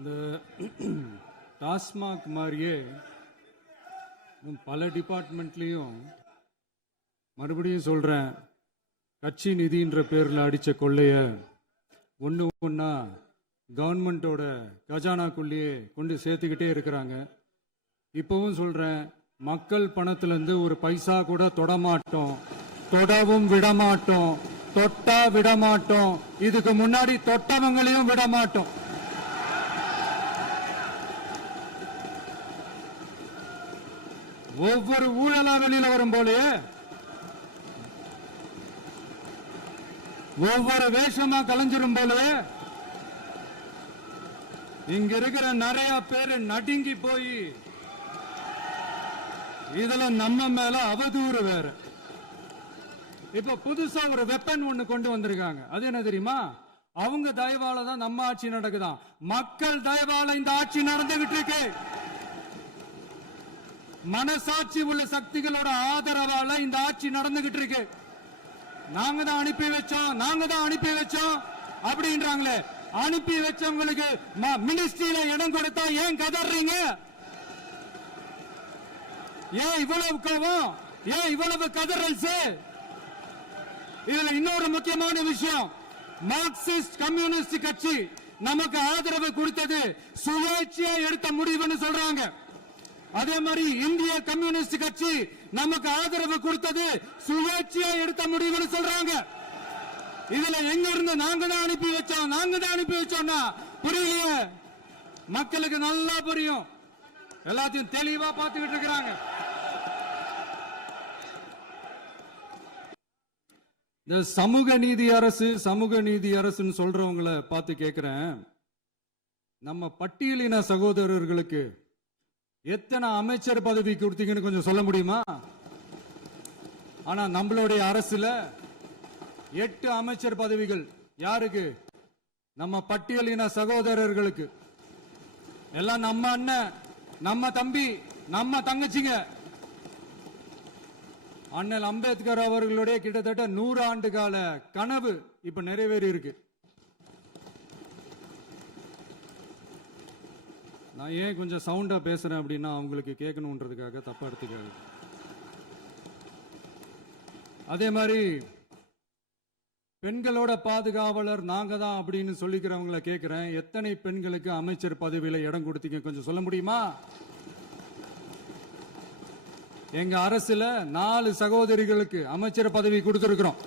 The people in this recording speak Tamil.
இந்த டாஸ்மாக் மாதிரியே பல டிபார்ட்மெண்ட்லேயும் மறுபடியும் சொல்கிறேன், கட்சி நிதின்ற பேரில் அடித்த கொள்ளைய ஒன்று ஒன்றா கவர்மெண்ட்டோட கஜானாக்குள்ளேயே கொண்டு சேர்த்துக்கிட்டே இருக்கிறாங்க. இப்போவும் சொல்கிறேன், மக்கள் பணத்திலேருந்து ஒரு பைசா கூட தொடமாட்டோம், தொடவும் விடமாட்டோம், தொட்டா விடமாட்டோம், இதுக்கு முன்னாடி தொட்டவங்களையும் விடமாட்டோம். ஒவ்வொரு ஊழலா வெளியில வரும் போல ஒவ்வொரு வேஷமா கலைஞ்சிரும் போல இங்க இருக்கிற நிறைய பேரு நடுங்கி போய் இதுல நம்ம மேல அவதூறு வேற. இப்ப புதுசா ஒரு வெப்பன் ஒண்ணு கொண்டு வந்திருக்காங்க. அது என்ன தெரியுமா? அவங்க தயவால தான் நம்ம ஆட்சி நடக்குதான். மக்கள் தயவால இந்த ஆட்சி நடந்துகிட்டு இருக்கு. மனசாட்சி உள்ள சக்திகளோட ஆதரவால இந்த ஆட்சி நடந்துகிட்டு இருக்கு. நாங்க தான் அனுப்பி வச்சோம் அப்படின்றாங்களே. அனுப்பி வச்சவங்களுக்கு மினிஸ்ட்ரியில இடம் கொடுத்தா ஏன் கதறீங்க? ஏன் இவ்வளவு கோவம்? ஏன் இவ்வளவு கதறல்? இதுல இன்னொரு முக்கியமான விஷயம், மார்க்சிஸ்ட் கம்யூனிஸ்ட் கட்சி நமக்கு ஆதரவு கொடுத்தது சுயேட்சையா எடுத்த முடிவுன்னு சொல்றாங்க. அதே மாதிரி இந்திய கம்யூனிஸ்ட் கட்சி நமக்கு ஆதரவு கொடுத்தது சுயேட்சையா எடுத்த முடிவுன்னு சொல்றாங்க. இதுல எங்க இருந்து நாங்க தான் அனுப்பி வச்சோம்னா புரியலையே. மக்களுக்கு நல்லா புரியும், எல்லாத்தையும் தெளிவா பார்த்துக்கிட்டு இருக்கிறாங்க. இந்த சமூக நீதி அரசுன்னு சொல்றவங்களை பார்த்து கேட்கிறேன், நம்ம பட்டியலின சகோதரர்களுக்கு எத்தனை அமைச்சர் பதவி கொடுத்தீங்கன்னு கொஞ்சம் சொல்ல முடியுமா? ஆனா நம்மளுடைய அரசுல 8 அமைச்சர் பதவிகள் யாருக்கு? நம்ம பட்டியலின சகோதரர்களுக்கு. எல்லாம் நம்ம அண்ணன், நம்ம தம்பி, நம்ம தங்கச்சிங்க. அண்ணல் அம்பேத்கர் அவர்களுடைய கிட்டத்தட்ட 100 ஆண்டு கால கனவு இப்ப நிறைவேறி இருக்கு. நான் ஏன் கொஞ்சம் சவுண்டா பேசுறேன் அப்படின்னா அவங்களுக்கு கேட்கணுன்றதுக்காக தப்பா எடுத்துக்காது. அதே மாதிரி பெண்களோட பாதுகாவலர் நாங்க தான் அப்படின்னு சொல்லிக்கிறவங்களை கேட்கிறேன், எத்தனை பெண்களுக்கு அமைச்சர் பதவியில இடம் கொடுத்தீங்க கொஞ்சம் சொல்ல முடியுமா? எங்க அரசுல 4 சகோதரிகளுக்கு அமைச்சர் பதவி கொடுத்திருக்கிறோம்.